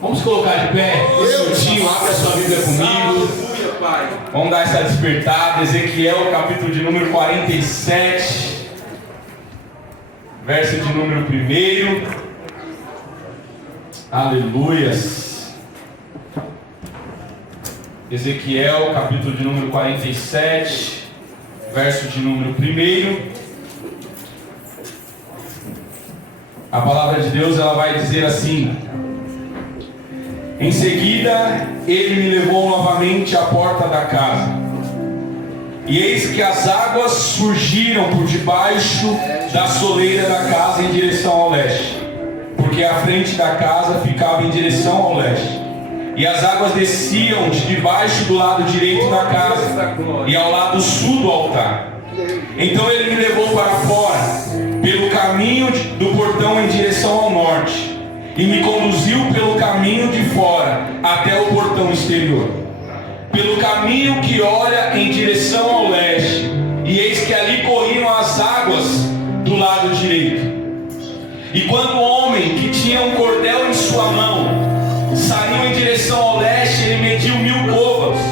Vamos colocar de pé, esse minutinho, abre a sua Bíblia comigo. Vamos dar essa despertada. Ezequiel, capítulo de número 47, verso de número 1. Aleluias. Ezequiel, capítulo de número 47, verso de número 1. A palavra de Deus, ela vai dizer assim: em seguida, ele me levou novamente à porta da casa, e eis que as águas surgiram por debaixo da soleira da casa em direção ao leste, porque a frente da casa ficava em direção ao leste, e as águas desciam de debaixo do lado direito da casa e ao lado sul do altar. Então ele me levou para fora, pelo caminho do portão em direção ao norte, e me conduziu pelo caminho de fora até o portão exterior, pelo caminho que olha em direção ao leste, e eis que ali corriam as águas do lado direito. E quando o homem que tinha um cordel em sua mão saiu em direção ao leste, ele mediu 1000 côvados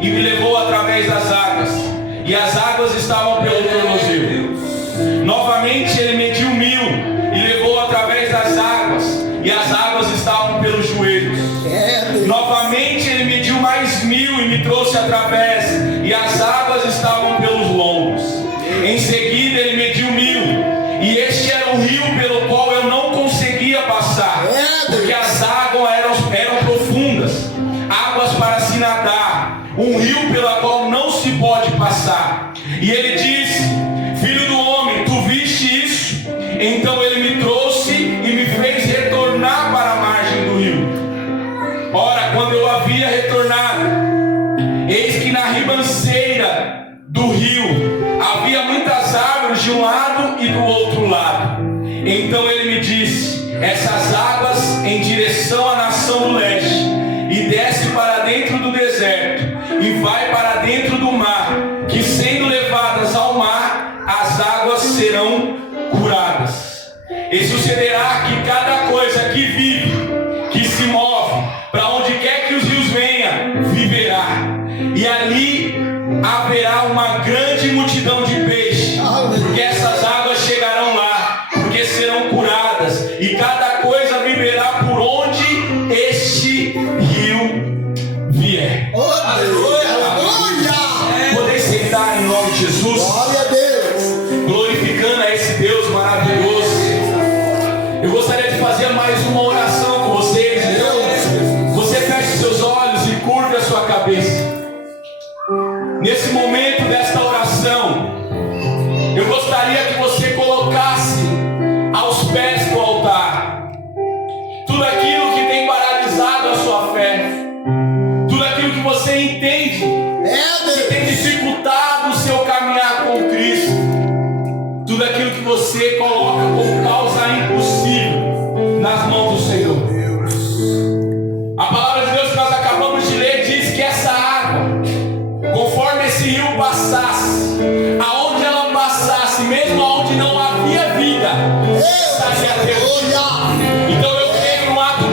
e me levou através das águas, e as águas estavam pelo tornozelo. Novamente ele mediu 1000 e levou através das águas, e as águas estavam pelos joelhos. Novamente ele mediu mais 1000 e me trouxe através, e as águas estavam pelos lombos. Em seguida ele mediu 1000, e este era o rio pelo qual eu não conseguia passar, porque as águas eram profundas, águas para se nadar, um rio pela qual não se pode passar. E ele disse: filho do homem, tu viste isso? Então ele me trouxe e me fez retornar para a margem do rio. Ora, quando eu havia retornado, eis que na ribanceira do rio havia muitas árvores de um lado e do outro lado. Então ele me disse: essas águas em direção à nação do leste, e desce para dentro do deserto, e vai para dentro do mar, que sendo levadas ao mar, as águas serão curadas. E sucederá que cada coisa que vive, que se move, para onde quer que os rios venham, viverá. E ali haverá uma grande multidão de peixes, porque essas águas chegarão lá, porque serão curadas, e cada coisa viverá por onde este rio vier. Aleluia! Poder sentar em nome de Jesus. Glória a Deus! Glorificando a esse Deus maravilhoso. Eu gostaria de fazer mais uma oração com vocês. Você feche os seus olhos e curve a sua cabeça. Nesse momento desta oração, eu gostaria que você colocasse aos pés do altar tudo aquilo que tem paralisado a sua fé, tudo aquilo que você entende que tem dificultado o seu caminhar com Cristo, tudo aquilo que você coloca como causa impossível nas mãos do Senhor. A palavra de Deus que nós acabamos de ler diz que essa água, conforme esse rio passasse, aonde ela passasse, mesmo aonde não havia vida, estaria Deus. Então eu creio no ato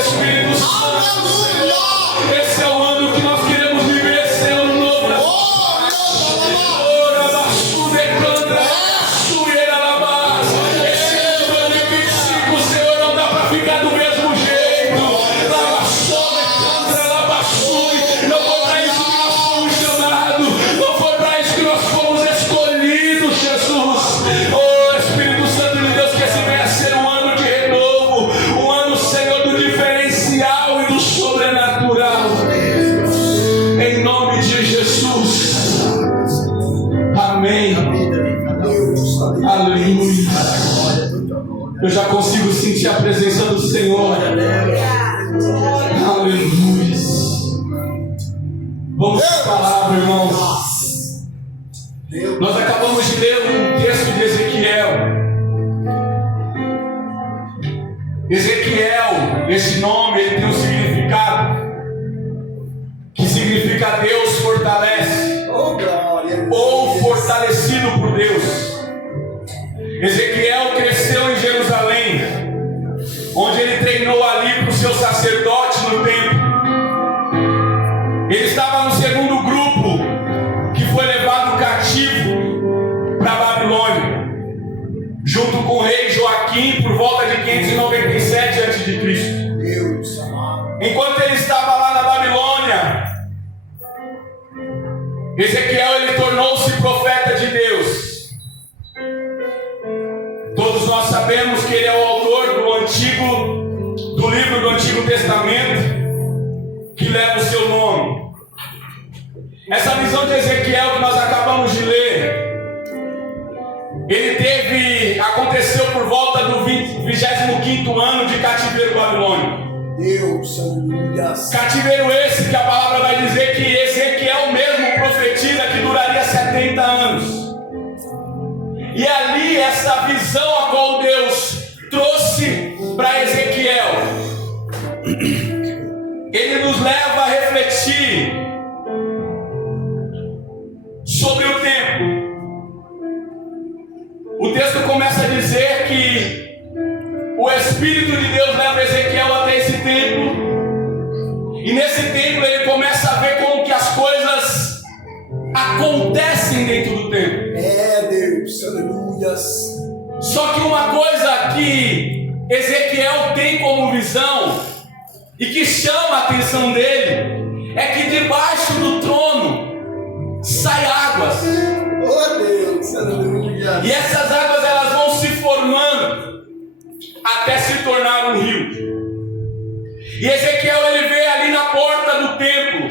Espírito Santo, Senhor, esse é o ano que nós queremos viver, esse ano novo da esse ano de 2025, Senhor, não dá para ficar do mesmo jeito. Não foi para isso que nós fomos chamados, não foi para isso que nós fomos escolhidos, Jesus. Oh, Espírito Santo de Deus, que esse venha a ser um ano de renovo, um ano, Senhor, do diferencial e do sobrenatural. Em nome de Jesus. Amém. Aleluia. Eu já consigo sentir a presença do Senhor. Aleluia. Vamos para a palavra, irmãos. Nós acabamos de ler um texto de Ezequiel. Ezequiel, esse nome, ele tem um significado que significa Deus fortalece, ou fortalecido por Deus. Ezequiel cresceu em Jerusalém, onde ele treinou ali para o seu sacerdote no templo. Ele estava no segundo grupo que foi levado cativo para a Babilônia, junto com o rei Joaquim, por volta de 597 a.C. Enquanto ele estava lá na Babilônia, Ezequiel ele tornou-se profeta de Deus. Todos nós sabemos que ele é o autor do livro do Antigo Testamento, que leva o seu nome. Essa visão de Ezequiel que nós acabamos de ler, aconteceu por volta do 25º ano de cativeiro babilônico. Deus, aleluia. Cativeiro esse que a palavra vai dizer que Ezequiel mesmo profetiza que duraria 70 anos. E ali essa visão a qual Deus trouxe para Ezequiel, ele nos leva a refletir sobre o tempo. O texto começa a dizer que o Espírito de Deus leva Ezequiel até esse templo, e nesse templo ele começa a ver como que as coisas acontecem dentro do templo. Deus, aleluia. Só que uma coisa que Ezequiel tem como visão e que chama a atenção dele é que debaixo do trono sai águas. Oh Deus, aleluia. E essas águas elas vão se formando até se tornar um rio. E Ezequiel ele vê ali na porta do templo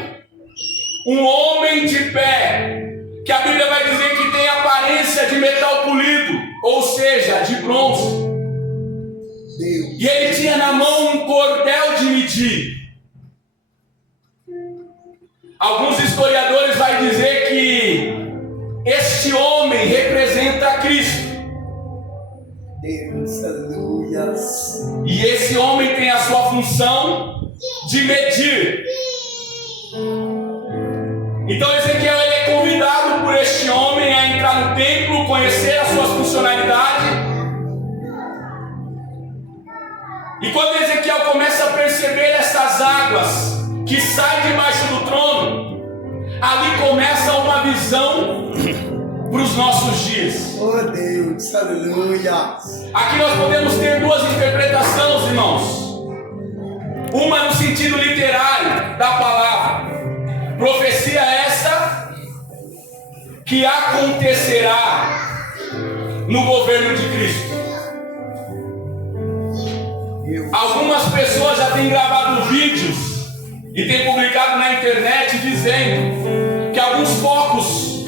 um homem de pé, que a Bíblia vai dizer que tem aparência de metal polido, ou seja, de bronze. Deus. E ele tinha na mão um cordel de medir. Alguns historiadores vão dizer que este homem representa Cristo. Deus, aleluia. E esse homem tem a sua função de medir. Então Ezequiel ele é convidado por este homem a entrar no templo, conhecer as suas funcionalidades. E quando Ezequiel começa a perceber essas águas que saem debaixo do trono, ali começa uma visão para os nossos dias. Oh Deus, aleluia. Aqui nós podemos ter duas interpretações, irmãos. Uma no sentido literário da palavra. Profecia esta que acontecerá no governo de Cristo. Algumas pessoas já têm gravado vídeos e têm publicado na internet dizendo que alguns focos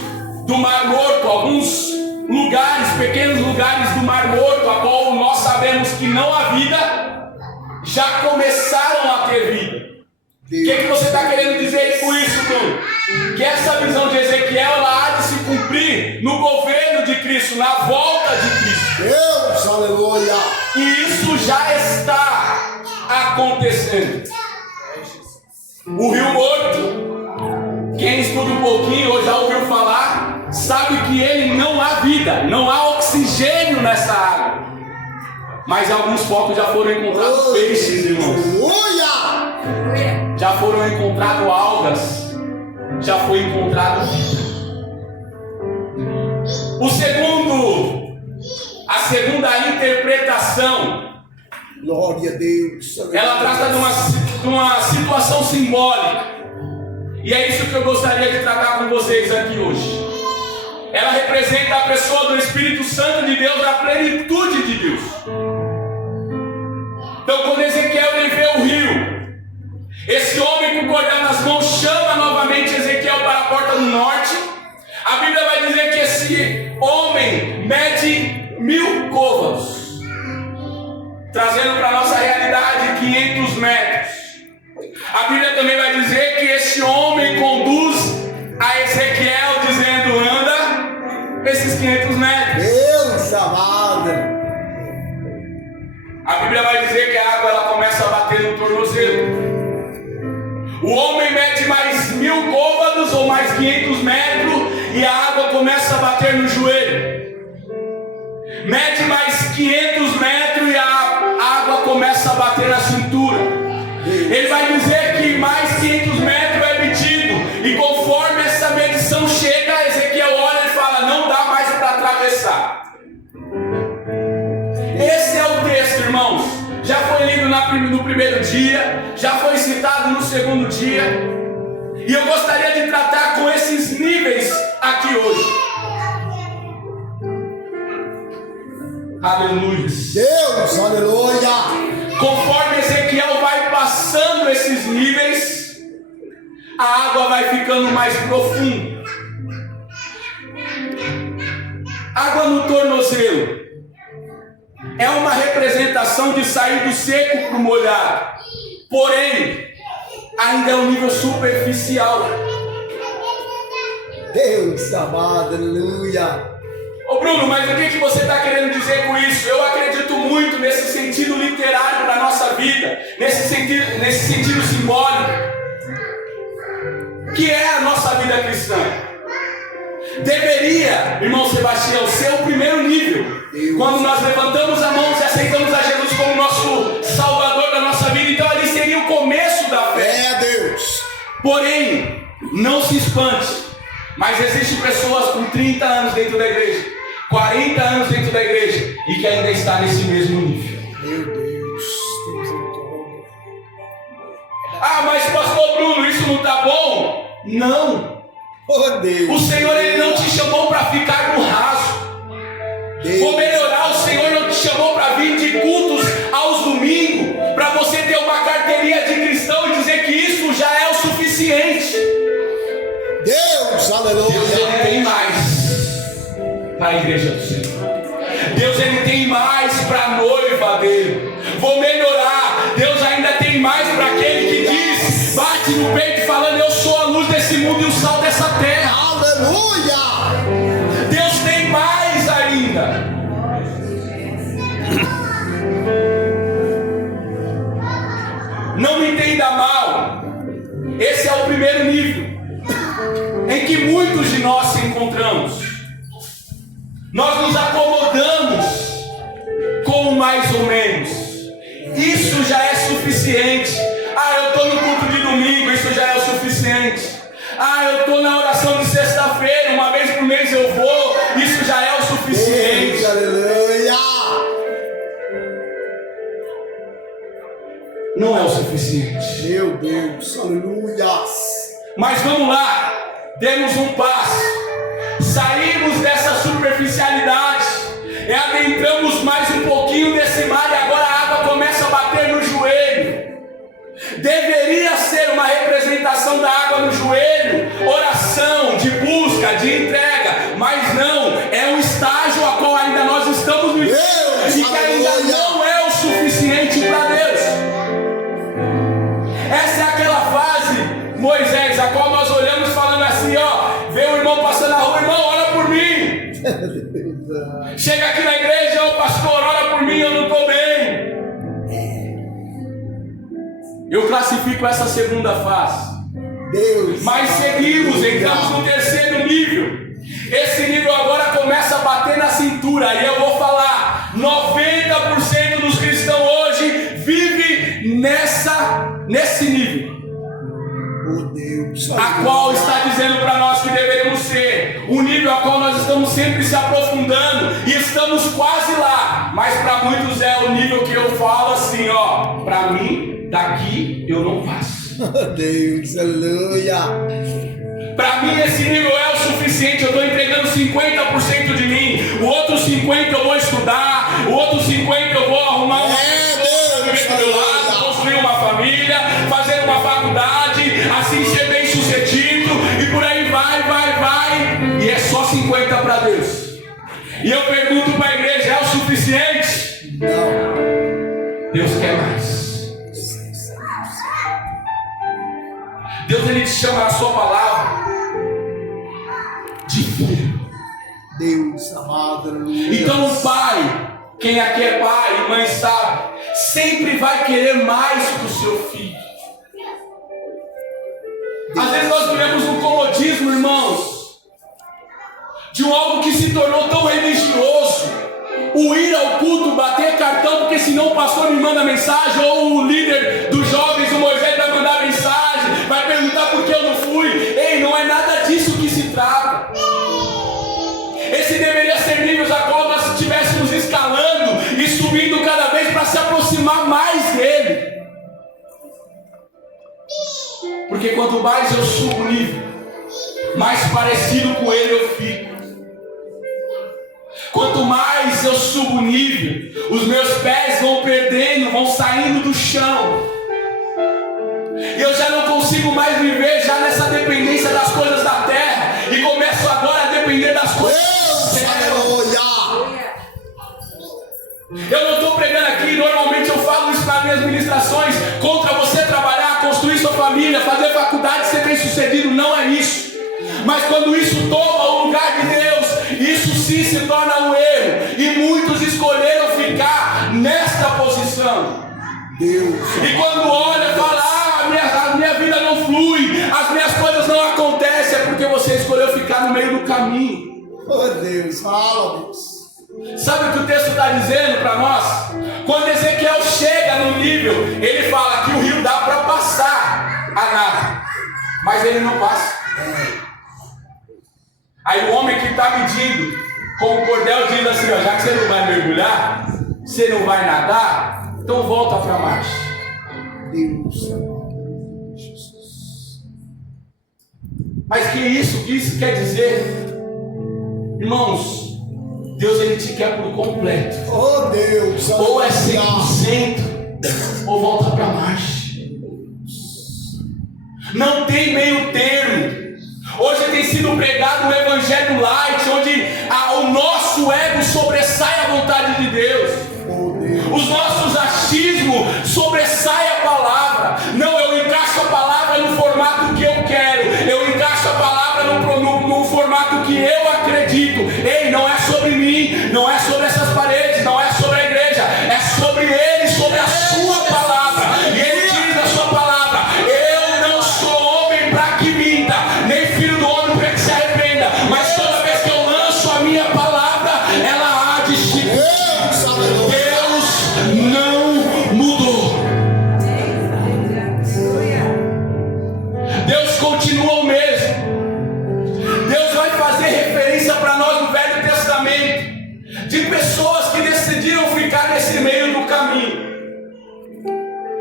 do Mar Morto, alguns lugares, pequenos lugares do Mar Morto, a qual nós sabemos que não há vida, já começaram a ter vida. O que você está querendo dizer com isso, Bruno? Que essa visão de Ezequiel ela há de se cumprir no governo de Cristo, na volta de Cristo. Deus, aleluia. E isso já está acontecendo. O Rio Morto, quem estuda um pouquinho ou já ouviu falar, sabe que ele não há vida, não há oxigênio nessa água. Mas alguns focos já foram encontrados peixes, irmãos. Já foram encontrados algas. Já foi encontrado vida. A segunda interpretação, glória a Deus, ela trata de uma situação simbólica. E é isso que eu gostaria de tratar com vocês aqui hoje. Ela representa a pessoa do Espírito Santo de Deus, a plenitude de Deus. Então, quando Ezequiel ele vê o rio, esse homem com o cordel nas mãos chama novamente Ezequiel para a porta do norte. A Bíblia vai dizer que esse homem mede 1000 côvados, trazendo para a nossa realidade 500 metros. A Bíblia também vai dizer que esse homem conduz a Ezequiel dizendo: anda esses 500 metros. Deus amado. A Bíblia vai dizer que a água ela começa a bater no tornozelo. O homem mede mais 1000 côvados ou mais 500 metros e a água começa a bater no joelho. Mede mais 500 metros e a água começa a bater na cintura. Ele vai dizer que mais 500 metros é medido. E conforme essa medição chega, Ezequiel olha e fala: não dá mais para atravessar. Esse é o texto, irmãos. Já foi lido no primeiro dia, já foi citado no segundo dia. E eu gostaria de tratar com esses níveis aqui hoje. Aleluia. Deus, aleluia. Conforme Ezequiel vai passando esses níveis, a água vai ficando mais profunda. Água no tornozelo é uma representação de sair do seco para o molhado. Porém, ainda é um nível superficial. Deus amado, aleluia. Ô Bruno, mas o que você está querendo dizer com isso? Eu acredito muito nesse sentido literário para a nossa vida, nesse sentido simbólico, que é a nossa vida cristã. Deveria, irmão Sebastião, ser o primeiro nível. Quando nós levantamos a mão e aceitamos a Jesus como nosso Salvador da nossa vida, então ali seria o começo da fé. É Deus. Porém, não se espante, mas existem pessoas com 30 anos dentro da igreja, 40 anos dentro da igreja, e que ainda está nesse mesmo nível. Meu Deus, Deus misericórdia. Ah, mas pastor Bruno, isso não está bom? Não. Oh Deus. O Senhor ele não te chamou para ficar no raso. Vou melhorar, o Senhor não te chamou para vir de cultos aos domingos, para você ter uma carteirinha de cristão e dizer que isso já é o suficiente. Deus, aleluia. Deus ele tem mais para a igreja do Senhor. Deus ele tem mais para a noiva dele. Vou melhorar. Deus ainda tem mais para aquele que diz, bate no peito falando: eu sou a luz desse mundo e o sal dessa terra. Aleluia. Deus tem mais ainda. Não me entenda mal. Esse é o primeiro nível em que muitos de nós se encontramos. Nós nos acomodamos com o mais ou menos. Isso já é suficiente. Ah, eu estou no culto de domingo, isso já é o suficiente. Ah, eu estou na oração de sexta-feira, uma vez por mês eu vou, isso já é o suficiente. Deus, aleluia. Não é o suficiente. Meu Deus, aleluia. Mas vamos lá, demos um passo, saímos dessa superficialidade e adentramos mais um pouquinho desse mar e agora a água começa a bater no joelho. Deveria ser uma representação da água no joelho, oração, de busca, de entrega, mas não, é um estágio a qual ainda nós estamos vivendo e que ainda não é o suficiente para Deus. Essa é aquela fase, Moisés, a qual nós olhamos falando assim, ó, vê o irmão passando na rua, irmão, ora por mim. Chega aqui na igreja, ô pastor, ora por mim, eu não estou bem. Eu classifico essa segunda fase. Deus. Mas seguimos, entramos no terceiro nível, Esse nível agora começa a bater na cintura. E eu vou falar, 90% dos cristãos hoje vive nesse nível. Oh Deus, A qual está dizendo para nós que deveremos ser o nível a qual nós estamos sempre se aprofundando e estamos quase lá, mas para muitos é o nível que eu falo assim, ó, para mim daqui eu não passo. oh Deus, aleluia. Para mim esse nível é o suficiente. Eu estou entregando 50% de mim, o outro 50% eu vou estudar, o outro 50% eu vou arrumar uma pessoa para viver do meu lado, construir uma família, fazer uma faculdade, assim ser bem sucedido, e por aí vai, e é só 50% para Deus. E eu pergunto para a igreja, é o suficiente? Não. Deus quer mais. Deus, Ele te chama na sua palavra de filho. Deus amado, aleluia. Então o pai, quem aqui é pai e mãe sabe, sempre vai querer mais para o seu filho. Às vezes nós vivemos um comodismo, irmãos, de algo que se tornou tão religioso. O ir ao culto, bater cartão, porque senão o pastor me manda mensagem, ou o líder dos jovens, o Moisés, vai mandar mensagem, vai perguntar por que eu não fui. Ei, não é nada disso que se trata. Esse deveria ser níveis a qual nós estivéssemos escalando e subindo cada vez para se aproximar mais dele. Porque quanto mais eu subo o nível, mais parecido com ele eu fico. Quanto mais eu subo o nível, os meus pés vão perdendo, vão saindo do chão. E eu já não consigo mais viver já nessa dependência das coisas da terra. E começo agora a depender das coisas do céu. Eu não estou pregando aqui, normalmente eu falo isso nas minhas ministrações, contra você trabalhar, construir sua família, fazer faculdade, ser bem sucedido. Não é isso. Mas quando isso toma o lugar de Deus, isso sim se torna um erro. E muitos escolheram ficar nesta posição. Deus. E quando olha, fala, a minha vida não flui, as minhas coisas não acontecem, é porque você escolheu ficar no meio do caminho. Oh Deus, fala, Deus. Sabe o que o texto está dizendo para nós? Quando Ezequiel chega no nível, ele fala que o rio dá para passar a nada, mas ele não passa. Aí o homem que está medindo com o cordel diz assim, ó, já que você não vai mergulhar, você não vai nadar, então volta para a marcha. Deus. Mas que isso quer dizer? Irmãos, Deus ele te quer por completo. Oh Deus. Ou é 100% ou volta para a marcha. Não tem meio termo. Hoje tem sido pregado o evangelho light, onde o nosso ego sobressai a vontade de Deus. Oh Deus. Os nossos achismos sobressai a palavra. Não, eu encaixo a palavra no formato que eu quero. Eu encaixo a palavra no formato que eu acredito. Ei, não é sobre mim, não é sobre essas paredes, não é sobre a igreja, é sobre ele, sobre a sua palavra. E ele diz na sua palavra: eu não sou homem para que minta, nem filho do homem para que se arrependa. Mas toda vez que eu lanço a minha palavra, ela há de se cumprir. Deus não mudou. Deus continua o mesmo. Deus vai fazer referência para nós no Velho Testamento de pessoas que decidiram ficar nesse meio do caminho.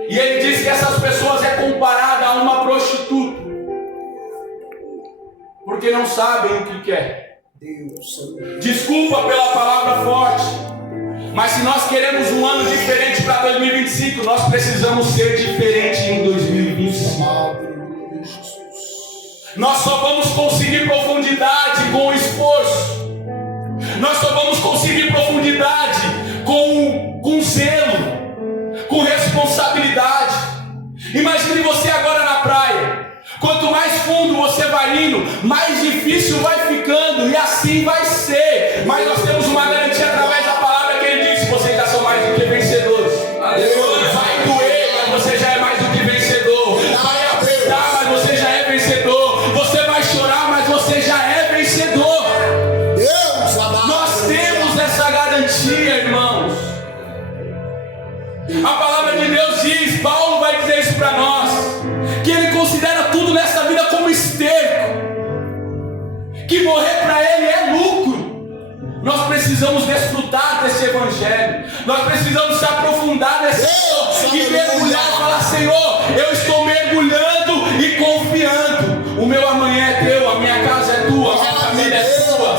E ele diz que essas pessoas é comparada a uma prostituta, porque não sabem o que quer. Deus. Desculpa pela palavra forte, mas se nós queremos um ano diferente para 2025, nós precisamos ser diferente em 2025. Nós só vamos conseguir profundidade com esforço. Nós só vamos conseguir profundidade com zelo, com responsabilidade. Imagine você agora na praia. Quanto mais fundo você vai indo, mais difícil vai ficando, e assim vai ser. Mas nós temos uma garantia através da palavra que ele disse: vocês já são mais do que vencedores. Aleluia. Vai doer, mas você já é mais do que vencedor. Vai apertar, mas você já é vencedor. Você vai chorar, mas você já é vencedor. dia, irmãos. A palavra de Deus diz, Paulo vai dizer isso para nós, que ele considera tudo nessa vida como esterco, que morrer para ele é lucro. Nós precisamos desfrutar desse evangelho, nós precisamos se aprofundar nesse e mergulhar e falar: Senhor, eu estou mergulhando e confiando. O meu amanhã é teu, a minha casa é tua, a minha família é tua,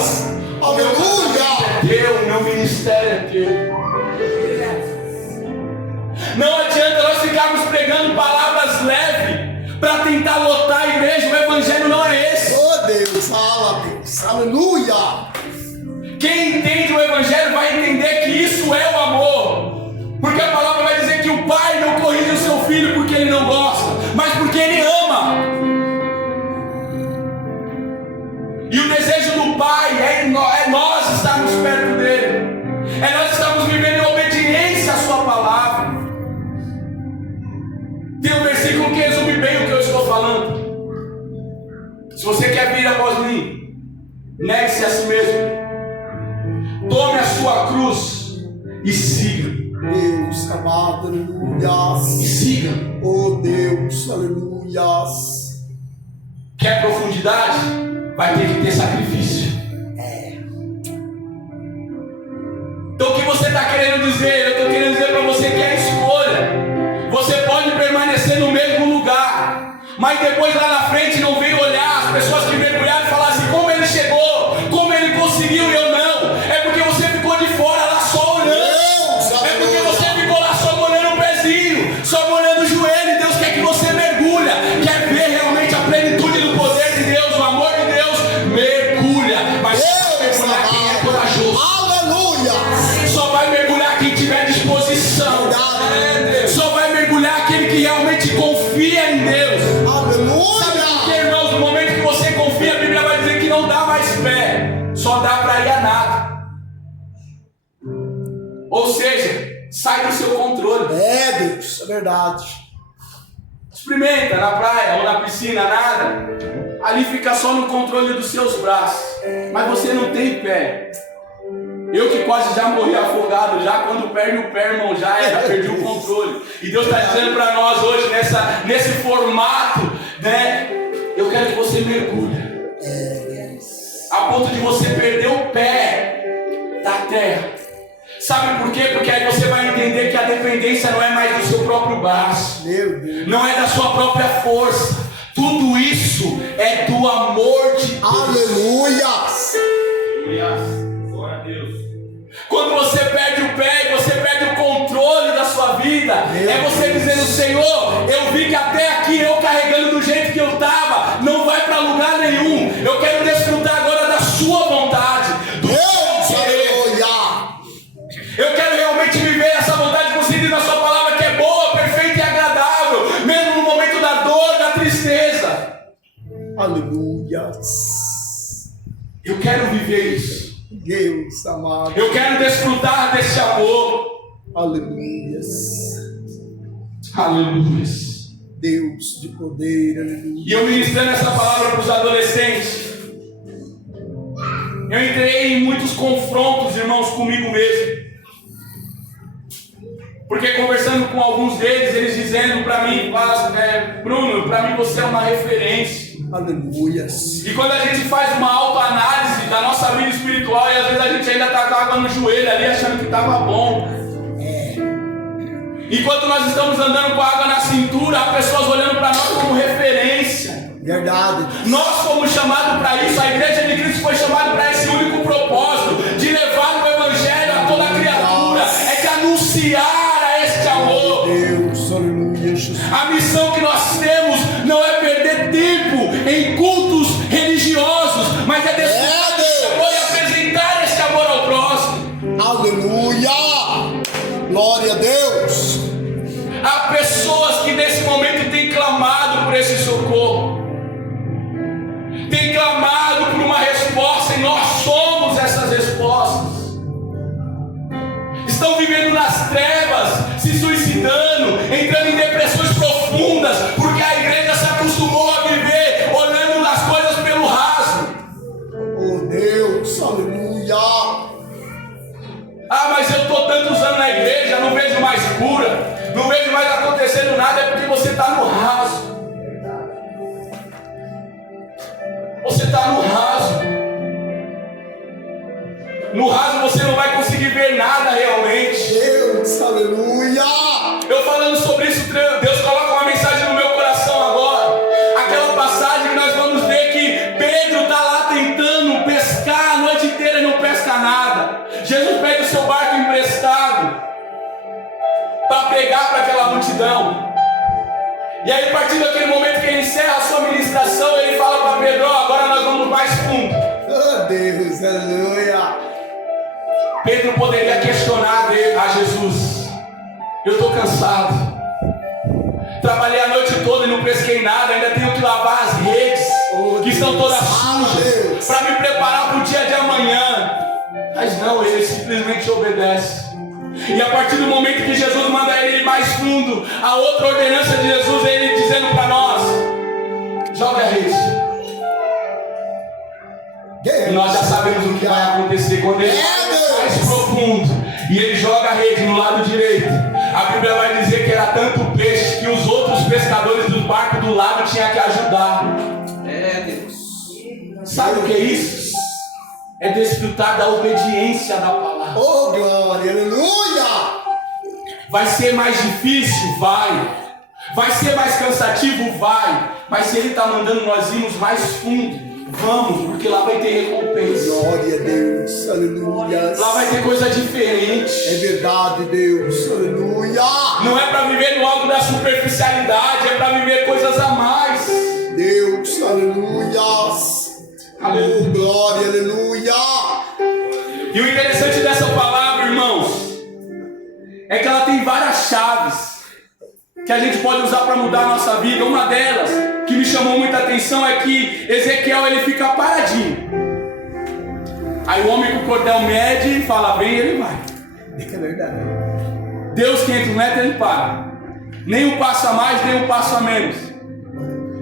o meu casamento é teu, o meu ministério é teu. Não adianta nós ficarmos pregando palavras leves para tentar lotar a igreja. O evangelho não é esse. Oh Deus, fala Deus, aleluia. Quem entende o evangelho vai entender que isso é o amor, porque a palavra vai dizer que o pai não corrige o seu filho porque ele não gosta, mas porque ele ama. E o desejo do pai é nós estarmos perto dele, é nós estarmos vivendo em obediência à sua palavra. Tem um versículo que resume bem o que eu estou falando. Se você quer vir após mim, negue-se a si mesmo, tome a sua cruz e siga. Deus amado, aleluia. E siga. Oh Deus, aleluia. Quer profundidade? Vai ter que ter sacrifício. Então o que você está querendo dizer? Eu estou querendo dizer para você que é escolha. Você pode permanecer no mesmo lugar, mas depois lá na frente não vem olhar as pessoas que mergulharam e falar assim: como ele chegou, como ele conseguiu e eu não. É porque você ficou de fora lá só olhando. É porque você ficou lá só molhando o pezinho, só molhando o joelho. Deus quer que você mergulha, quer ver realmente a plenitude do poder de Deus, o amor de Deus. Mergulha, mas só vai mergulhar quem é corajoso. Aleluia. Só vai mergulhar quem tiver disposição. Só vai mergulhar aquele que realmente confia em Deus. Aleluia. Sabe por quê, irmãos? No momento que você confia, a Bíblia vai dizer que não dá mais fé, só dá para ir a nada. Ou seja, sai do seu controle. É Deus, é verdade. Experimenta na praia ou na piscina, nada. Ali fica só no controle dos seus braços, mas você não tem pé. Eu que quase já morri afogado, já quando perde o pé, irmão, já perdi o controle. E Deus está dizendo para nós hoje, nesse formato, né? Eu quero que você mergulhe, a ponto de você perder o pé da terra. Sabe por quê? Porque aí você vai entender que a dependência não é mais do seu próprio braço, Meu Deus. não é da sua própria força. Tudo isso é do amor de Deus. Aleluia. Glória a Deus. Quando você perde o pé e você perde o controle da sua vida, é você dizendo: Senhor, eu vi que até aqui eu carregando do jeito que eu estava não vai para lugar nenhum. Eu quero desfrutar agora da sua vontade, do seu querer. Eu quero realmente viver essa vontade concedida na sua palavra, que é boa, perfeita e agradável, mesmo no momento da dor, da tristeza. Aleluia. Eu quero viver isso. Deus amado. Eu quero desfrutar desse amor. Aleluia. Aleluia. Deus de poder, aleluia. E eu ministrando essa palavra para os adolescentes, eu entrei em muitos confrontos, irmãos, comigo mesmo. Porque conversando com alguns deles, eles dizendo para mim: Bruno, para mim você é uma referência. Aleluia. E quando a gente faz uma autoanálise da nossa vida espiritual, e às vezes a gente ainda está com água no joelho ali, achando que estava bom. Enquanto nós estamos andando com a água na cintura, há pessoas olhando para nós como referência. Verdade. Nós fomos chamados para isso, a igreja de Cristo foi chamada para esse único propósito, de levar o evangelho a toda criatura, é de anunciar este amor. Deus, aleluia. A missão que nós temos não é perder tempo em cultos religiosos, mas é desfrutar desse amor e apresentar esse amor ao próximo. Aleluia. Glória a Deus. Há pessoas que nesse momento têm clamado por esse socorro, têm clamado por uma resposta, e nós somos essas respostas. Estão vivendo nas trevas, se suicidando, entrando em depressões profundas, porque a igreja se acostumou a viver olhando as coisas pelo raso. Oh Deus, aleluia. Há mais cura, não vejo mais acontecendo nada, é porque você está no raso. Você está no raso. No raso você não vai conseguir ver nada realmente. Deus, aleluia. Eu falando sobre isso, Deus coloca uma mensagem no meu coração agora. Aquela passagem que nós vamos ver que Pedro está lá tentando pescar a noite inteira e não pesca nada. Jesus pede o seu barco emprestado para pregar para aquela multidão. E aí, a partir daquele momento que ele encerra a sua ministração, ele fala para Pedro: ó, agora nós vamos mais fundo. Oh Deus, aleluia. Pedro poderia questionar a Jesus: eu estou cansado, trabalhei a noite toda e não pesquei nada, ainda tenho que lavar as redes que estão todas sujas para me preparar para o dia de amanhã. Mas não, ele simplesmente obedece. E a partir do momento que Jesus manda ele ir mais fundo, a outra ordenança de Jesus é ele dizendo para nós: joga a rede. E nós já sabemos o que vai acontecer quando ele vai mais profundo e ele joga a rede no lado direito. A Bíblia vai dizer que era tanto peixe que os outros pescadores do barco do lado tinham que ajudar. Deus. Sabe o que é isso? É desfrutar da obediência da palavra. Oh glória, aleluia. Vai ser mais difícil? Vai. Vai ser mais cansativo? Vai. Mas se ele está mandando nós irmos mais fundo, vamos, porque lá vai ter recompensa. Glória a Deus, aleluia. Lá vai ter coisa diferente. É verdade, Deus, aleluia. Não é para viver no alto da superficialidade, é para viver coisas a mais. Deus, aleluia. Aleluia. Oh, glória, aleluia. E o interessante dessa palavra, irmãos, é que ela tem várias chaves que a gente pode usar para mudar a nossa vida. Uma delas, que me chamou muita atenção, é que Ezequiel ele fica paradinho. Aí o homem com o cordel mede e fala: vem, ele vai. É verdade. Deus 500 metros ele para. Nem um passo a mais, nem um passo a menos.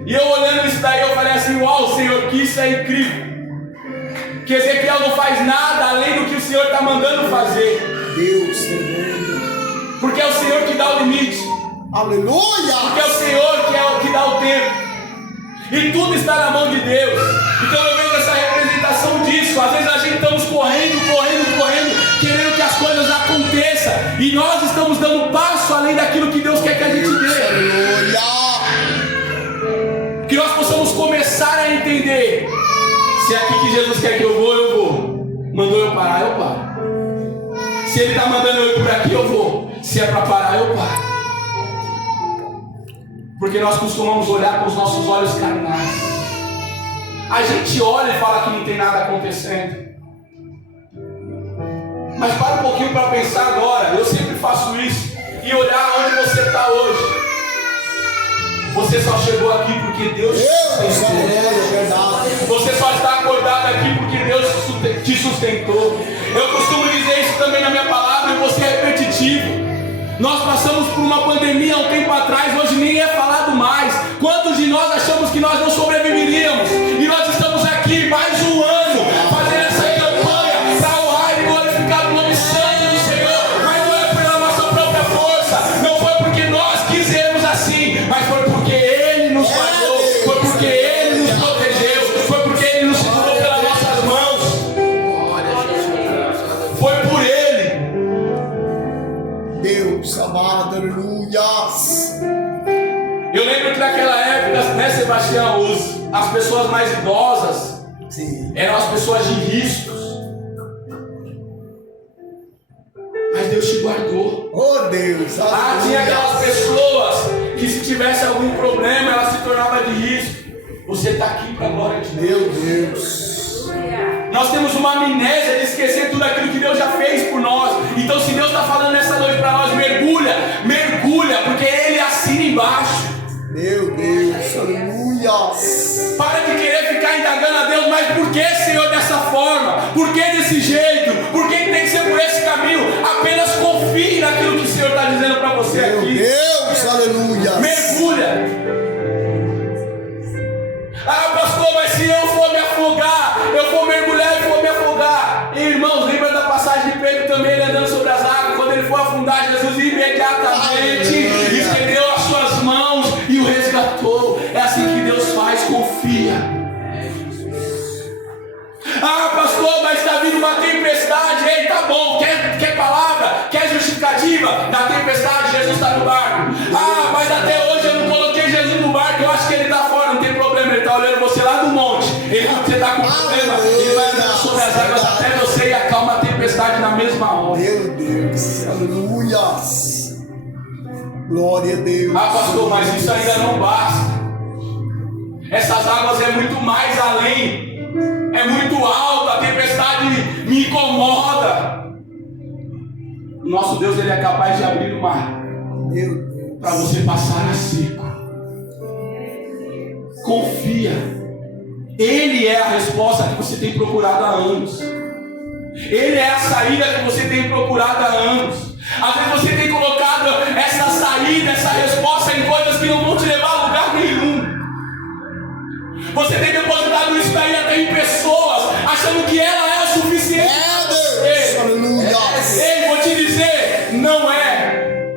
E eu olhando isso daí, eu falei assim: uau, Senhor, que isso é incrível. Que Ezequiel não faz nada além do que o Senhor está mandando fazer. Deus, tremendo. Porque é o Senhor que dá o limite. Aleluia. Porque é o Senhor que é o que dá o tempo. E tudo está na mão de Deus. Então eu vejo essa representação disso. Às vezes a gente estamos correndo, querendo que as coisas aconteçam. E nós estamos dando passo além daquilo que Deus quer que a gente dê. Aleluia. Que nós possamos começar a entender: se é aqui que Jesus quer que eu vou. Mandou eu parar, eu paro. Se Ele está mandando eu ir por aqui, eu vou. Se é para parar, eu paro. Porque nós costumamos olhar com os nossos olhos carnais. A gente olha e fala que não tem nada acontecendo. Mas para um pouquinho para pensar agora. Eu sempre faço isso. E olhar onde você está hoje. Você só chegou aqui porque Deus te sustentou. Você só está acordado aqui porque Deus te sustentou. Eu costumo dizer isso também na minha palavra, e você é repetitivo. Nós passamos por uma pandemia há um tempo atrás, hoje nem é falado mais. Quantos de nós achamos que nós não sobreviveríamos? E nós estamos aqui mais um ano fazendo essa campanha para honrar e glorificar o nome santo do Senhor. Mas não é pela nossa própria força, não foi porque nós quisemos assim, mas foi porque Ele nos guardou, foi porque Ele nos protegeu, foi porque Ele nos segurou pelas nossas mãos. Foi por Ele. Deus amado, aleluias. Eu lembro que naquela época, né, Sebastião, as pessoas mais idosas eram as pessoas de riscos. Mas Deus te guardou. Oh Deus, aleluia. Tinha aquelas pessoas que se tivesse algum problema, ela se tornava de risco. Você está aqui para a glória de Deus. Meu Deus. Nós temos uma amnésia de esquecer tudo aquilo que Deus já fez por nós. Então se Deus está falando nessa noite para nós, mergulha, porque Ele assina embaixo. Meu Deus, aleluia. Para de querer ficar indagando a Deus: mas por que, Senhor, dessa forma? Por que desse jeito? Por que tem que ser por esse caminho? Apenas confie naquilo que o Senhor está dizendo para você Meu aqui. Deus, aleluia. Mergulha. Ah, pastor, mas se eu for me afogar, eu vou mergulhar e vou me afogar. E, irmãos, lembra da passagem de Pedro também, ele andando sobre as águas? Quando ele for afundar, Jesus imediatamente hora. Meu Deus, aleluia. Glória a Deus. Ah, pastor, mas isso ainda não basta. Essas águas é muito mais além. É muito alto, a tempestade me incomoda. O nosso Deus, ele é capaz de abrir o mar para você passar a seco. Confia. Ele é a resposta que você tem procurado há anos. Ele é a saída que você tem procurado há anos. Às vezes você tem colocado essa saída, essa resposta em coisas que não vão te levar a lugar nenhum. Você tem depositado isso daí até em pessoas, achando que ela é o suficiente para você. Aleluia. Ei, vou te dizer, não é.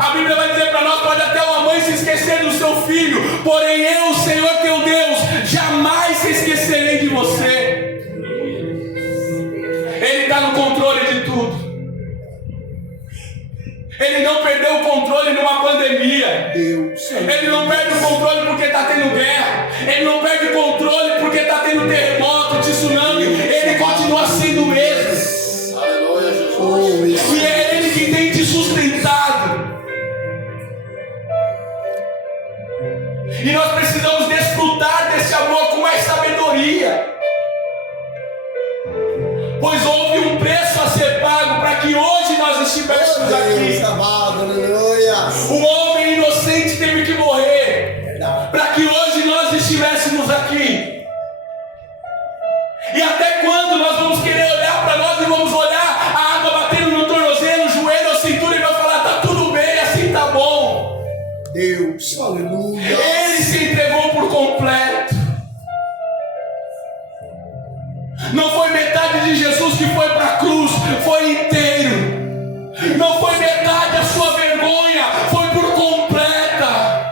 A Bíblia vai dizer para nós: pode até uma mãe se esquecer do seu filho, porém eu, Senhor teu Deus, jamais se esquecerei de você. Ele está no controle de tudo. Ele não perdeu o controle numa pandemia. Ele não perde o controle porque está tendo guerra. Ele não perde o controle porque está tendo terremoto, tsunami. Ele continua sendo o mesmo. Aleluia, Jesus. E é Ele que tem te sustentado. E nós precisamos desfrutar desse amor com mais sabedoria. Pois houve um preço a ser pago para que hoje nós estivéssemos aqui. O homem inocente teve que morrer para que hoje nós estivéssemos aqui. E até quando nós vamos querer olhar para nós e vamos olhar a água batendo no tornozelo, no joelho, na cintura e vai falar: tá tudo bem, assim tá bom. Deus, aleluia. Ele se entregou por completo. Não foi metade de Jesus que foi para a cruz, foi inteiro. Não foi metade a sua vergonha, foi por completa.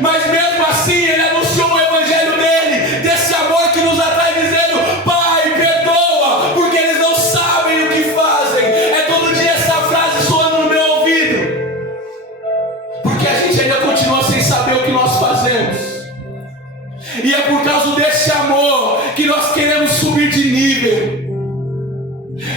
Mas mesmo assim ele anunciou o evangelho dele, desse amor que nos atrai, dizendo: Pai, perdoa, porque eles não sabem o que fazem. É todo dia essa frase soando no meu ouvido, porque a gente ainda continua sem saber o que nós fazemos. E é por causa desse amor que nós queremos subir de nível.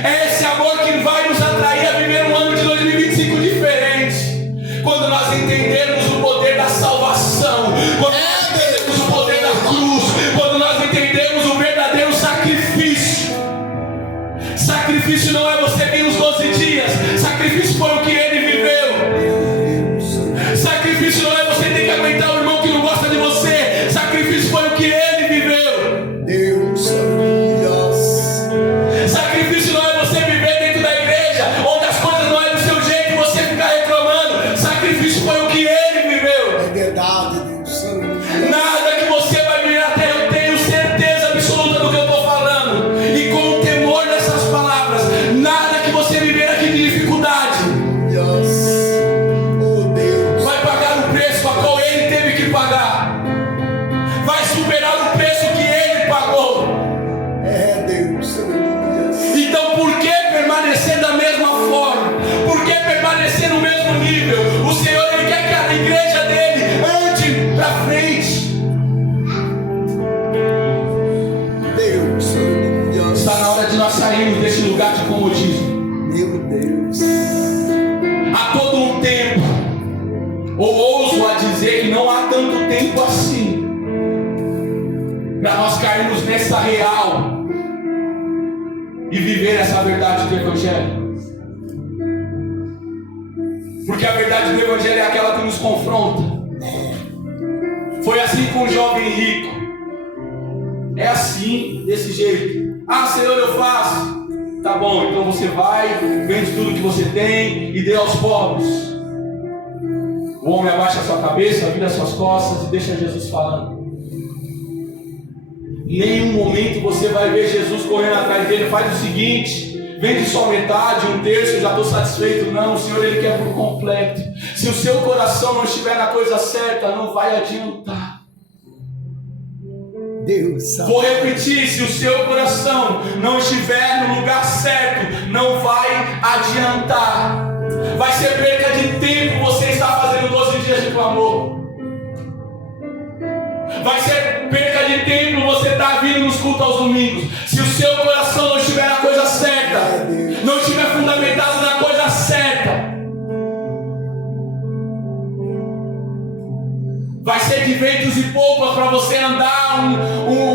É esse amor que vai nos atrair a viver um ano de 2025 diferente. Quando nós entendermos o poder da salvação, quando nós entendermos o poder da cruz, quando nós entendermos o verdadeiro sacrifício. Sacrifício não é você vir os 12 dias. Sacrifício foi o que ele viveu. Sacrifício não é você ter que aguentar o irmão que não gosta de você. Sacrifício foi o que ele viveu. Deus, aleluia. Sacrifício não é você viver dentro da igreja, onde as coisas não é do seu jeito e você ficar reclamando. Sacrifício foi o que ele viveu. É verdade, Deus, aleluia. Nada que você vai vir até, eu tenho certeza absoluta do que eu estou falando. E com o temor dessas palavras, nada que você viver aqui de dificuldade vai pagar o preço a qual ele teve que pagar. Vai superar o preço que ele pagou. É Deus, aleluia. Então por que permanecer da mesma forma? Por que permanecer no mesmo nível? O Senhor, ele quer que a igreja dele ande para frente. Deus, aleluia. Está na hora de nós sairmos desse lugar de comodismo. Meu Deus. Há todo um tempo, ou ouso a dizer que não há tanto tempo assim, para nós cairmos nessa real e viver essa verdade do Evangelho. Porque a verdade do Evangelho é aquela que nos confronta. Foi assim com o jovem rico. É assim, desse jeito. Ah, Senhor, eu faço. Tá bom, então você vai, vende tudo que você tem e dê aos pobres. O homem abaixa a sua cabeça, vira as suas costas e deixa Jesus falando. Em nenhum momento você vai ver Jesus correndo atrás dele: faz o seguinte, vende só metade, um terço, eu já estou satisfeito. Não, o Senhor, ele quer por completo. Se o seu coração não estiver na coisa certa, não vai adiantar. Deus, Vou repetir: se o seu coração não estiver no lugar certo, não vai adiantar. Vai ser perca de tempo você estar fazendo 12 dias de clamor. Vai ser perca de tempo você estar vindo nos cultos aos domingos. Se o seu coração não estiver na coisa certa, não estiver fundamentado na coisa certa, vai ser de ventos e poupas para você andar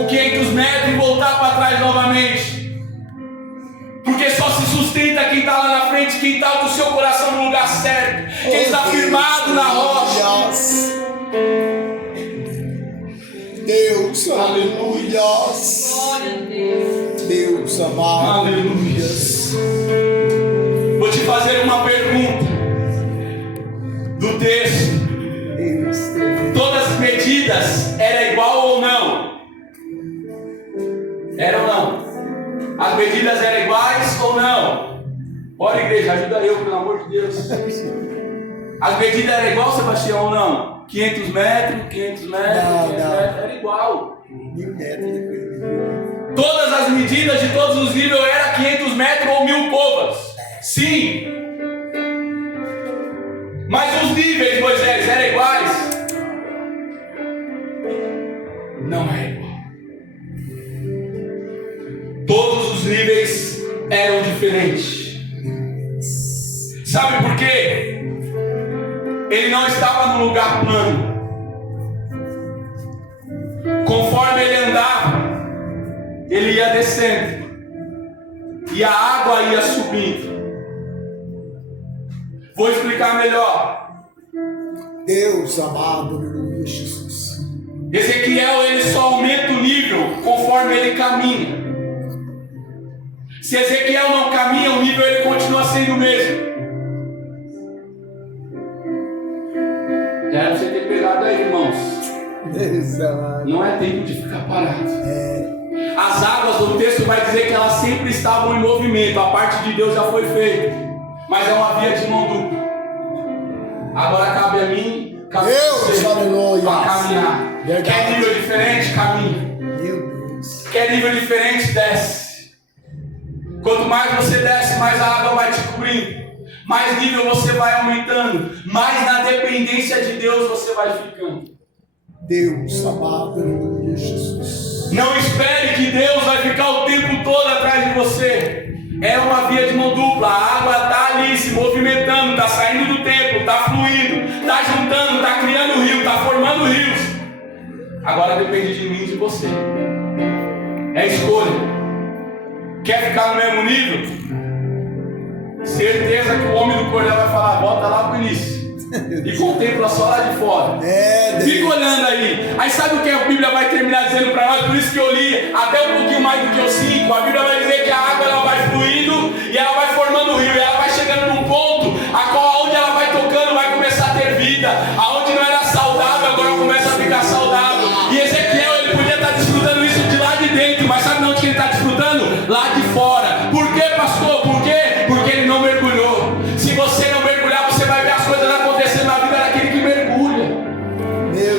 500 metros e voltar para trás novamente. Porque só se sustenta quem está lá na frente, quem está com o seu coração no lugar certo, quem está firmado na rocha. Deus, aleluia. Glória a Deus. Deus amado. Aleluia. Vou te fazer uma pergunta do texto. Deus, Todas as medidas era igual ou não? Era ou não? As medidas eram iguais ou não? Bora, igreja, ajuda eu, pelo amor de Deus. As medidas eram igual, Sebastião, ou não? 500 metros, 500 metros, 500 Não. metros, era igual. 1000 metros depois. Todas as medidas de todos os níveis eram 500 metros ou 1000 povas. Sim. Mas os níveis, Moisés, eram iguais? Não é igual. Todos os níveis eram diferentes. Sabe por quê? Ele não estava no lugar plano. Conforme ele andava, ele ia descendo e a água ia subindo. Vou explicar melhor. Deus amado, aleluia, Jesus. Ezequiel, ele só aumenta o nível conforme ele caminha. Se Ezequiel não caminha, o nível ele continua sendo o mesmo. Já era pra você ter pegado aí, irmãos. Deus amado. Não é tempo de ficar parado. As águas do texto vai dizer que elas sempre estavam em movimento. A parte de Deus já foi feita, mas é uma via de mão dupla. Agora cabe a mim, cabe a Deus, você, aleluia. para caminhar. Verdade. Quer nível diferente? Caminha. Meu Deus. Quer nível diferente? Desce. Quanto mais você desce, mais a água vai te cobrindo, mais nível você vai aumentando, mais na dependência de Deus você vai ficando. Deus amado, aleluia, Jesus. Não espere que Deus vai ficar o tempo todo atrás de você. É uma via de mão dupla. A água está ali se movimentando, está saindo do templo, está fluindo, está juntando, está criando rio, está formando rios. Agora depende de mim e de você. É escolha. Quer ficar no mesmo nível? Certeza que o homem do cordel vai falar, volta lá pro início. E contempla só lá de fora. Deus. Fica olhando aí. Aí sabe o que a Bíblia vai terminar dizendo para nós? Por isso que eu li até um pouquinho mais do que eu 5. A Bíblia vai dizer que a água ela vai fluindo e ela vai formando o rio. E ela vai chegando num ponto a qual onde ela vai tocando vai começar a ter vida. Aonde não era saudável agora começa a ficar saudável. E Ezequiel ele podia estar desfrutando isso de lá de dentro. Mas sabe de onde que ele está desfrutando? Lá de fora. Por quê, pastor? Por quê? Porque ele não mergulhou. Se você não mergulhar, você vai ver as coisas acontecendo na vida daquele que mergulha.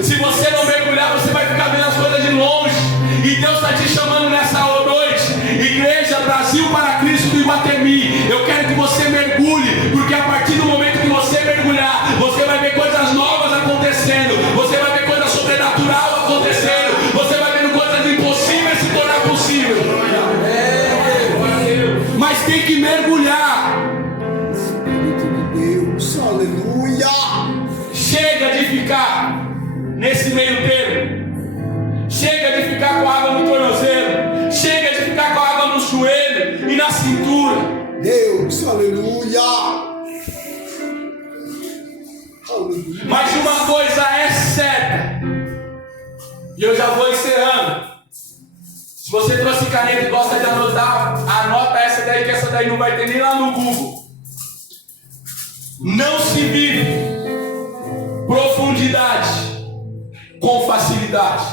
Se você não mergulhar, você vai ficar vendo as coisas de longe. E Deus está te chamando nessa noite. Igreja Brasil para Cristo do Iguatemi. Eu quero que você mergulhe, porque a partir do momento que você mergulhar, você vai ver coisas novas acontecendo. Você vai ver coisas sobrenatural acontecendo. Você vai ver coisas impossíveis se tornar possível. Mas tem que mergulhar. Espírito de Deus, aleluia. Chega de ficar nesse meio termo. Chega de ficar com a água no tornozelo. Chega de ficar com a água no joelho e na cintura. Deus, aleluia. Aleluia. Mas uma coisa é certa, e eu já vou encerrando. Se você trouxe caneta e gosta de anotar, anota essa daí, que essa daí não vai ter nem lá no Google. Não se vive profundidade com facilidade.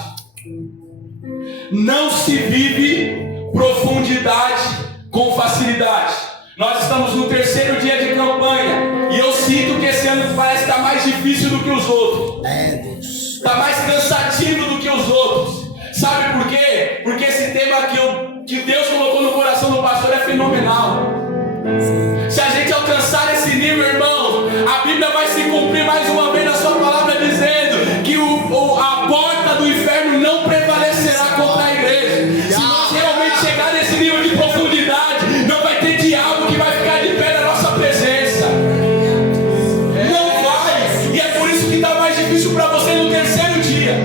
Não se vive profundidade com facilidade. Nós estamos no 3º dia de campanha e eu sinto que esse ano parece estar mais difícil do que os outros. Deus. Está mais cansativo do que os outros. Sabe por quê? Porque esse tema que Deus colocou no coração do pastor é fenomenal. Se a gente alcançar esse nível, irmão, a Bíblia vai se cumprir mais uma vez na sua palavra, dizendo que a porta do inferno não prevalecerá contra a igreja. Se nós realmente chegar nesse nível nível de profundidade, não vai ter diabo que vai ficar de pé na nossa presença. Não vai. E é por isso que está mais difícil para você no terceiro dia.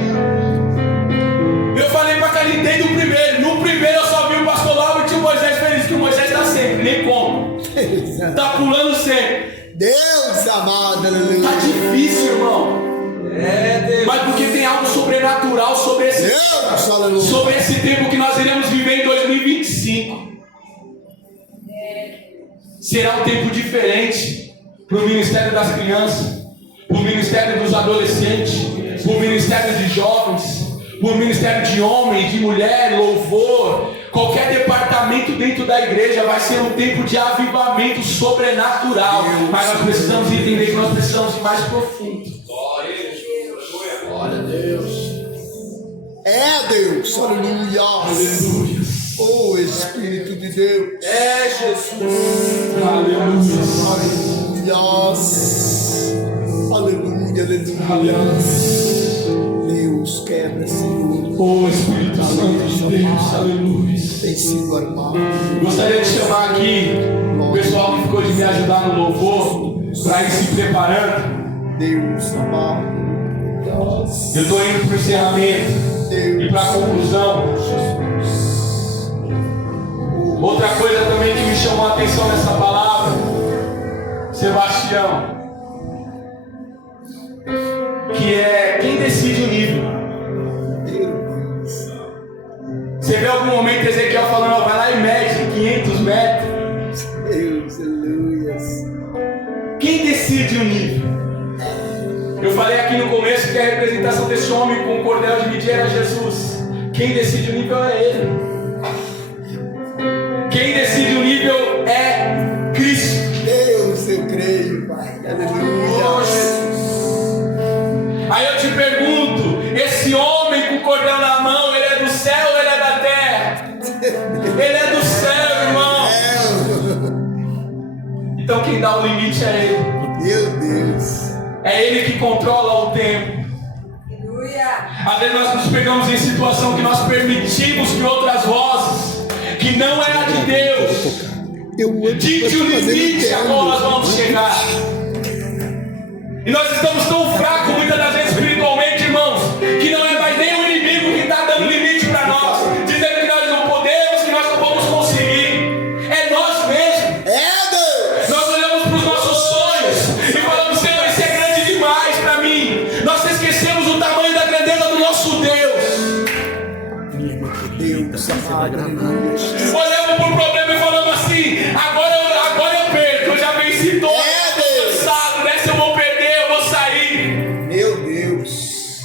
Eu falei para Karine desde o primeiro. No primeiro eu só vi o pastor Lauro e o Moisés feliz, que o Moisés está sempre, nem como. Está pulando sempre. Deus amado, aleluia. Está difícil, irmão. Mas porque tem algo sobrenatural sobre esse tempo que nós iremos viver em 2025. Será um tempo diferente para o ministério das crianças, para o ministério dos adolescentes, para o ministério de jovens, para o ministério de homem, de mulher, louvor. Qualquer departamento dentro da igreja vai ser um tempo de avivamento sobrenatural. Mas nós precisamos entender que nós precisamos ir mais profundo. Glória a Deus. É Deus, aleluia. Aleluia. Oh Espírito de Deus. É Jesus. Aleluia. Aleluia. Aleluia. Deus quebra, Senhor. Oh Espírito Santo de Deus. Aleluia. Tem sido armado. Gostaria de chamar aqui o pessoal que ficou de me ajudar no louvor para ir se preparando. Deus amado. Eu estou indo para o encerramento e para a conclusão. Outra coisa também que me chamou a atenção nessa palavra, Sebastião, que é quem decide o nível. Você vê algum momento Ezequiel falando, ó, vai lá e mede 500 metros. Deus, aleluia. Quem decide o nível? Eu falei aqui no começo que a representação desse homem com o cordel de medir era Jesus. Quem decide o nível é Ele. Quem decide o nível é Cristo. Deus, eu creio, Pai. Aleluia. Aí eu te pergunto, esse homem com o cordel na mão, ele é do céu ou ele é da terra? Ele é do céu, irmão. Então quem dá o limite é Ele. Meu Deus. É Ele que controla o tempo. Às vezes nós nos pegamos em situação que nós permitimos que outras vozes, que não é a de Deus, dite o limite a qual nós vamos chegar. E nós estamos tão fracos muitas das vezes espiritualmente, irmãos, que não é mais nem o inimigo que está dando limite para nós, dizendo que nós não podemos, que nós não vamos conseguir. É nós mesmos. Nós olhamos para os nossos sonhos e falamos, Senhor, isso é grande demais para mim. Nós esquecemos o tamanho da grandeza do nosso Deus. Deus amado. Olhamos para o problema e falamos assim, agora eu perco, eu já venci todo, eu estou cansado, nessa eu vou perder, eu vou sair. Meu Deus.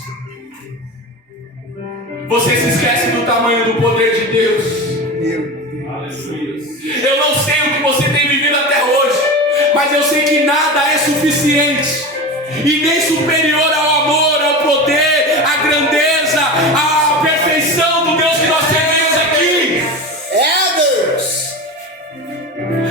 Você se esquece do tamanho do poder de Deus. Meu Deus. Eu não sei o que você tem vivido até hoje, mas eu sei que nada é suficiente e nem superior ao amor, ao poder, à grandeza, à perfeição do Deus que nós servimos aqui. Deus.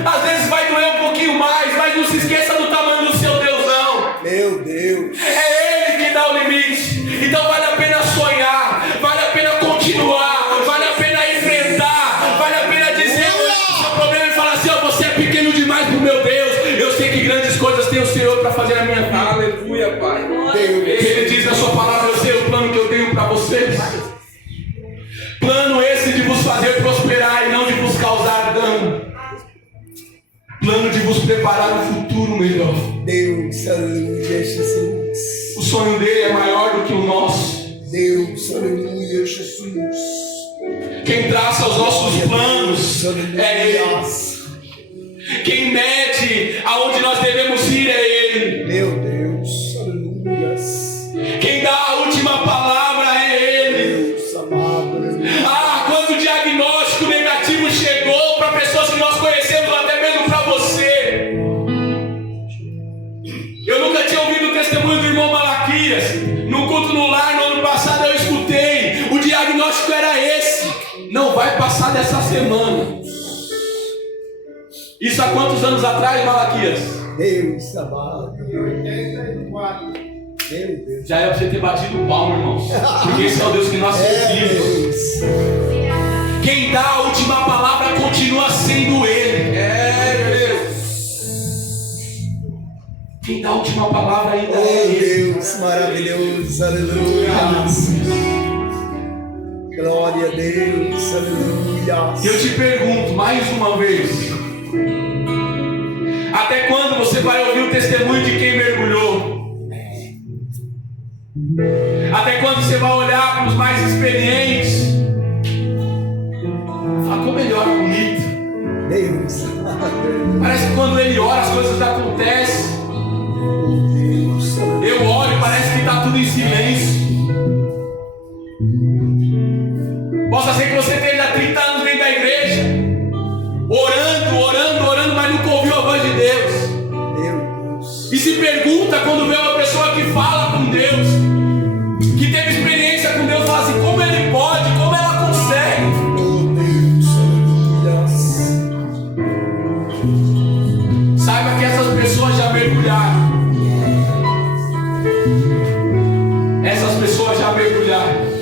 Às vezes vai doer um pouquinho mais, mas não se esqueça do tamanho do seu Deus, não. Meu Deus. É Ele que dá o limite. Então vale a pena sonhar, vale a pena continuar, vale a pena enfrentar, vale a pena dizer o seu problema e falar assim, ó, você é pequeno demais pro meu Deus. Eu sei que grandes coisas tem o Senhor para fazer na minha vida. Aleluia, Pai. Ele diz na sua palavra, eu sei o plano que eu tenho para vocês. Plano esse de vos fazer prosperar e não de vos causar dano. Plano de vos preparar um futuro melhor. Deus, aleluia, Jesus. O sonho dele é maior do que o nosso. Deus, aleluia, Jesus. Quem traça os nossos planos é Ele. Quem mede aonde nós devemos ir é Ele. Meu Deus, aleluia. Quem dá a última palavra é Ele. Deus amado, aleluia. Quando o diagnóstico negativo chegou para pessoas que nós conhecemos, ou até mesmo para você. Eu nunca tinha ouvido o testemunho do irmão Malaquias. No culto no lar, no ano passado, eu escutei. O diagnóstico era esse. Não vai passar dessa semana. Isso há quantos anos atrás, Malaquias? Deus amado. 84. Meu Deus. Já era pra você ter batido o palmo, irmãos. Porque esse é o Deus que nós servimos. Quem dá a última palavra continua sendo Ele. Quem dá a última palavra ainda é Oh Ele. Deus, maravilhoso, aleluia. Glória a Deus, aleluia. E eu te pergunto mais uma vez: até quando você vai ouvir o testemunho de quem mergulhou? Até quando você vai olhar para os mais experientes e falar como ele ora bonito? Deus, Parece que quando ele ora as coisas acontecem. Deus, Eu oro e parece que está tudo em silêncio. Possa ser que você esteja 30 anos dentro da igreja, orando, mas nunca ouviu a voz de Deus. Deus. E se pergunta quando vê uma pessoa que fala com Deus, que teve experiência com Deus, fala assim: como ele pode, como ela consegue? Oh Deus, aleluia. Saiba que essas pessoas já mergulharam. Essas pessoas já mergulharam.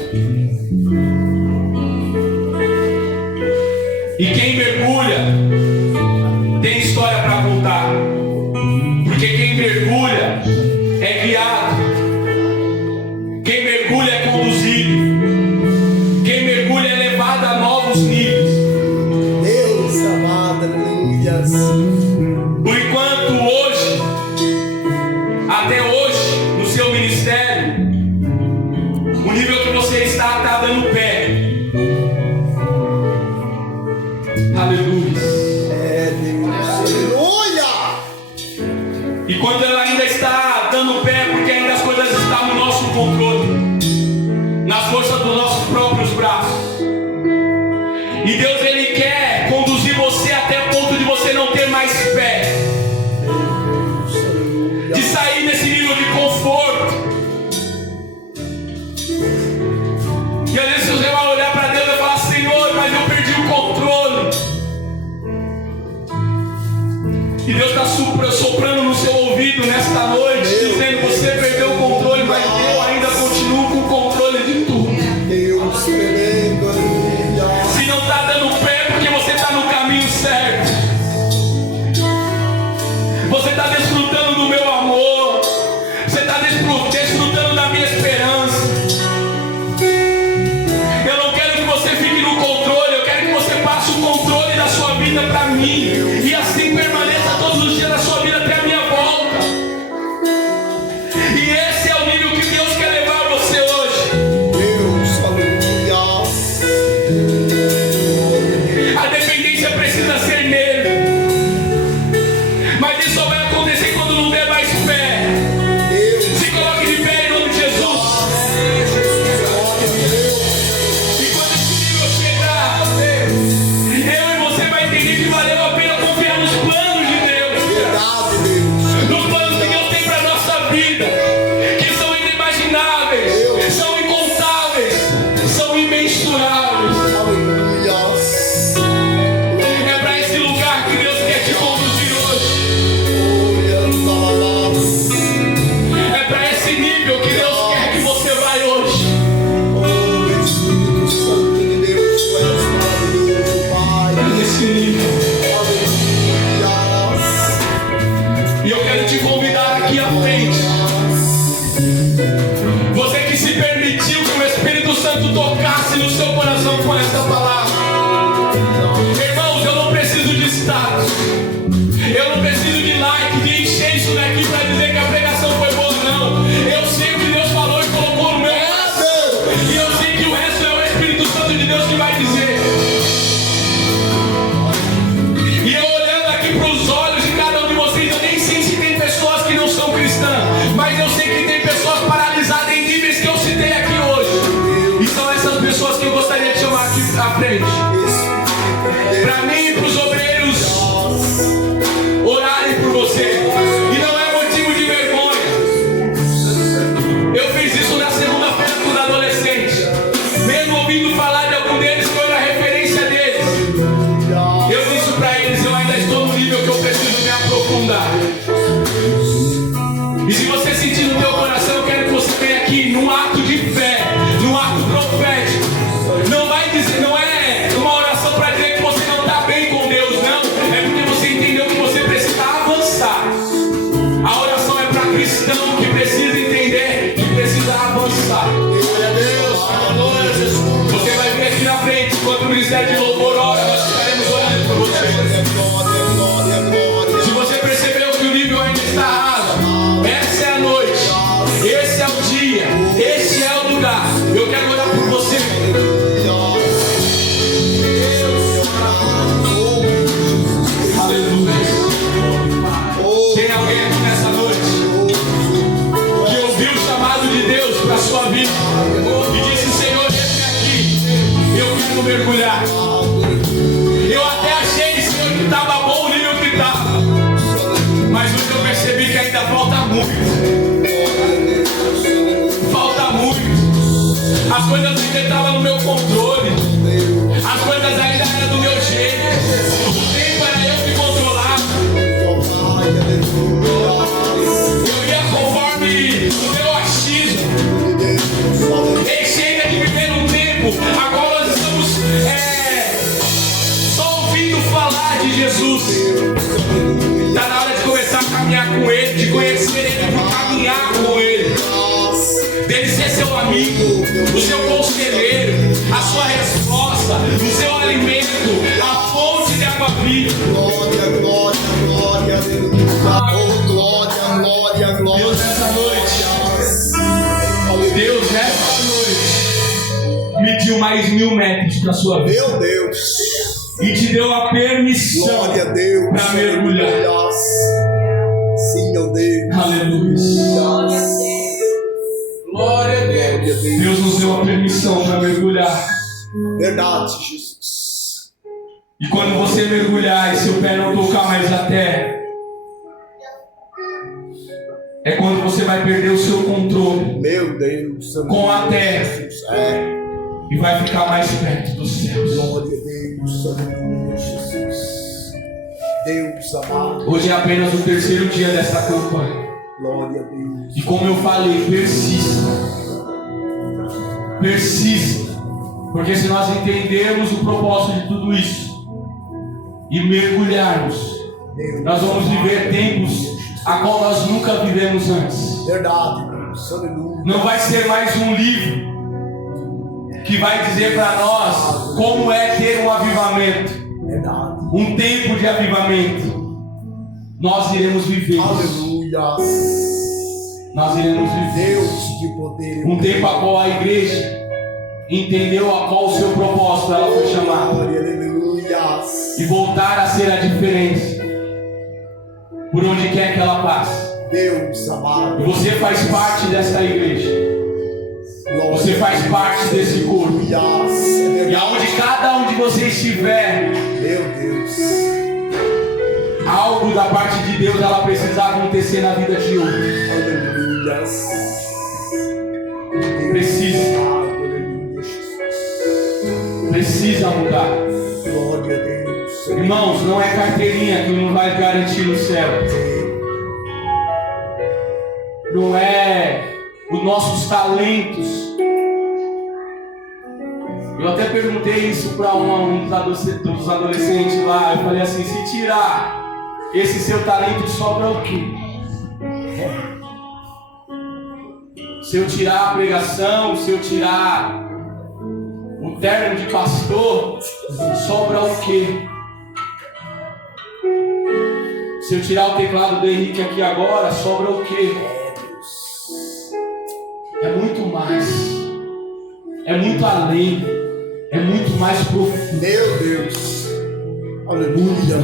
E quem mergulha tem história para contar. Porque quem mergulha é guiado. Quem mergulha é conduzido. Quem mergulha é levado a novos níveis. Deus amado, aleluia. Por enquanto hoje, até hoje, no seu ministério, o nível que você está dando pé. Aleluia. É Deus, aleluia. E quando ela ainda está dando pé, porque ainda as coisas estão no nosso controle, nas forças dos nossos próprios braços. E Deus, Ele quer conduzir você até o ponto de você não ter mais fé, de sair desse nível de conforto. E às vezes você vai olhar para Deus e vai falar: Senhor, mas eu perdi o controle. E Deus está soprando no seu ouvido nesta noite, dizendo: você perdeu o controle, mas eu ainda continuo com o controle de tudo. Deus, tremendo, aleluia. Se não está dando pé, porque você está no caminho certo. Você está desfrutando do meu amor. Você está desfrutando da minha esperança. Eu não quero que você fique no controle. Eu quero que você passe o controle da sua vida para mim. E assim permaneça todos os dias da sua vida até a minha volta. E esse é o nível que Deus quer levar você hoje. Deus, aleluia. A dependência precisa ser nele. Mas isso só vai acontecer quando não der mais fé. Deus, Se coloque de pé em nome de Jesus. E quando esse nível chegar, eu e você vai entender que valeu a pena confiar no muito. Falta muito. As coisas ainda estavam no meu controle. As coisas ainda eram do meu jeito. O tempo era eu que controlava. Eu ia conforme o meu achismo. Ei, chega de viver num tempo. Agora nós estamos só ouvindo falar de Jesus. Está na hora de começar a caminhar com Ele, de conhecer Ele, de caminhar com Ele, dele ser seu amigo, o seu conselheiro, a sua resposta, o seu alimento, a fonte de água viva. Glória, glória, glória, aleluia. Oh, glória, glória, glória. Deus, nessa noite, Deus, nessa noite, mediu mais 1000 metros para a sua vida. Meu Deus. E te deu a permissão Glória a Deus. para mergulhar. Sim, meu Deus. Aleluia. Glória a Deus. Deus nos deu a permissão para mergulhar. Verdade, Jesus. E quando você mergulhar e seu pé não tocar mais a terra, é quando você vai perder o seu controle Meu Deus. com a terra e vai ficar mais perto dos céus. Glória a Deus. Aleluia, Jesus. Deus amado. Hoje é apenas o terceiro dia dessa campanha. Glória a Deus. E como eu falei, persista. Persista. Porque se nós entendermos o propósito de tudo isso e mergulharmos, nós vamos viver tempos a qual nós nunca vivemos antes. Verdade, Deus. Aleluia. Não vai ser mais um livro que vai dizer para nós como é ter um avivamento, Verdade. um tempo de avivamento. Nós iremos viver isso. Aleluia. Nós iremos viver Deus de poder. um tempo a qual a igreja entendeu a qual o seu propósito ela foi chamada Glória, aleluia. e voltar a ser a diferença por onde quer que ela passe. Deus amado. E você faz parte dessa igreja. Glória. Você faz parte desse corpo. Aleluia. E aonde cada um de vocês estiver, Meu Deus. algo da parte de Deus ela precisa acontecer na vida de outro. Aleluia. Precisa. Aleluia, Jesus. Precisa mudar. Glória a Deus. Irmãos, não é carteirinha que não vai garantir no céu. Não é os nossos talentos. Eu até perguntei isso para um dos adolescentes lá. Eu falei assim: se tirar esse seu talento, sobra o quê? Se eu tirar a pregação, se eu tirar o terno de pastor, sobra o quê? Se eu tirar o teclado do Henrique aqui agora, sobra o quê? É muito mais. É muito além. É muito mais profundo. Meu Deus. Aleluia.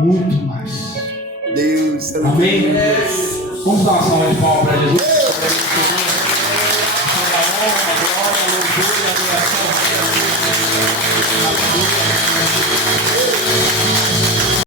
Muito mais. Deus. Amém? Vamos dar uma salva de palmas para Jesus. Glória, louvor e adoração.